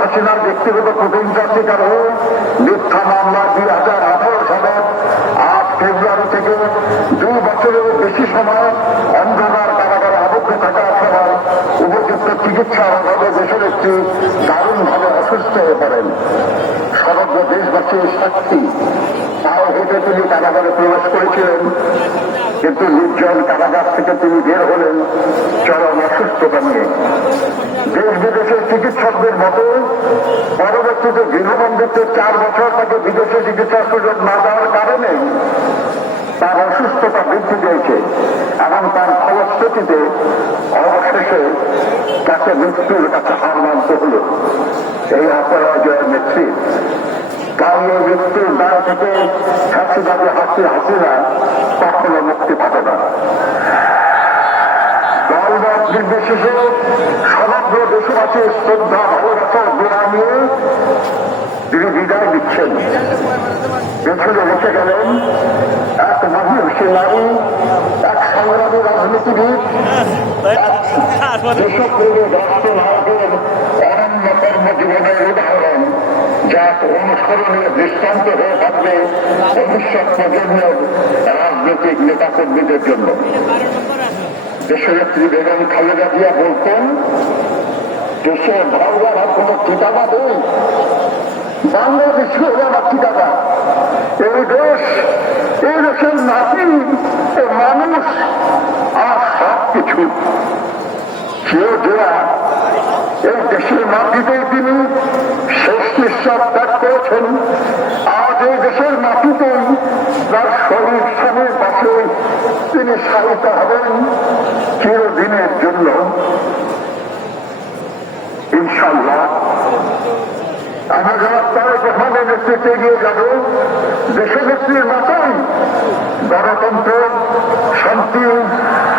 হাসিনার ব্যক্তিগত প্রতিহিংসার শিকার হয়ে মিথ্যা মামলা 2018 সালের 8 ফেব্রুয়ারি থেকে 2 বছরের বেশি সময় অন্ধকার কারাগারে আবদ্ধ থাকার সময় উপযুক্ত চিকিৎসার অভাবে দেশের একটি দারুণভাবে অসুস্থ হয়ে পড়েন। সমগ্র দেশবাসীর সাক্ষী তাও হেঁটে তিনি কারাগারে প্রবেশ করেছিলেন, কিন্তু নির্জন কারাগার থেকে তিনি বের হলেন চরম অসুস্থতা নিয়ে। দেশ বিদেশের চিকিৎসকদের মতো পরবর্তীতে গৃহবন্দিত্বের 4 বছর তাকে বিদেশে চিকিৎসার সুযোগ না দেওয়ার কারণে তার অসুস্থতা বৃদ্ধি পেয়েছে এবং তার ফলশ্রুতিতে অবশেষে তাকে মৃত্যুর কাছে হার মানতে হল এই অপরাজয়ের নেত্রী। তাই এই মৃত্যুর দায় থেকে হাসিনা কখনো মুক্তি পাবে না। দলমত নির্বিশেষে সমগ্র দেশবাসীর শ্রদ্ধা ভালোবাসার দোয়া নিয়ে তিনি বিদায় দিচ্ছেন। পেছনে রেখে গেলেন এক মহিষী নারী, এক সংগ্রামী রাজনীতিবিদ, দেশপ্রেমী রাষ্ট্র নায়কের অনন্য কর্মজীবনের উদাহরণ, যা অনুসরণীয় দৃষ্টান্ত হয়ে থাকবে ভবিষ্যৎ প্রজন্মের রাজনৈতিক নেতাকর্মীদের জন্য। দেশনেত্রী বেগম খালেদা জিয়া বলতেন, দেশে ভাওয়ার কোনো ঠিকানা নেই, বাংলাদেশে আমার ঠিকানা। এই দেশ, এই দেশের মাটি, এই মানুষ আর সব কিছু কেউ দেয়া। এই দেশের মাটিতেই তিনি শেষ নিঃশ্বাস ত্যাগ করেছেন। আজ এই দেশের মাটিতেই তার শরীর স্বামীর পাশে তিনি শায়িত হবেন চিরদিনের জন্য ইনশাআল্লাহ। আমরা যারা তারেক রহমানের নেতৃত্বে এগিয়ে যাব, দেশনেত্রীর মতোই গণতন্ত্র, শান্তি,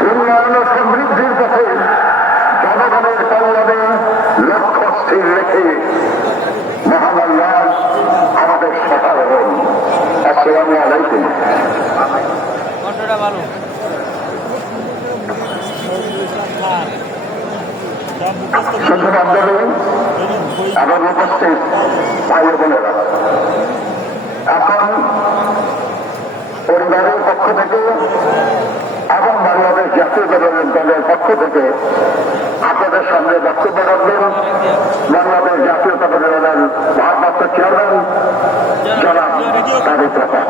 উন্নয়ন ও সমৃদ্ধির পথে জনগণের কল্যাণে লক্ষ্য স্থির রেখে মহান আল্লাহ আমাদের সহায় হন। আসসালামু আলাইকুম। শুধু আন্দোলন এবং উপস্থিত ভাই বোনেরা, এখন পরিবারের পক্ষ থেকে এবং বাংলাদেশ জাতীয় দলের পক্ষ থেকে আপনাদের সামনে বক্তব্য রাখবেন বাংলাদেশ জাতীয় দলের ভারপ্রাপ্ত চেয়ারম্যান জনাব তারেক রহমান।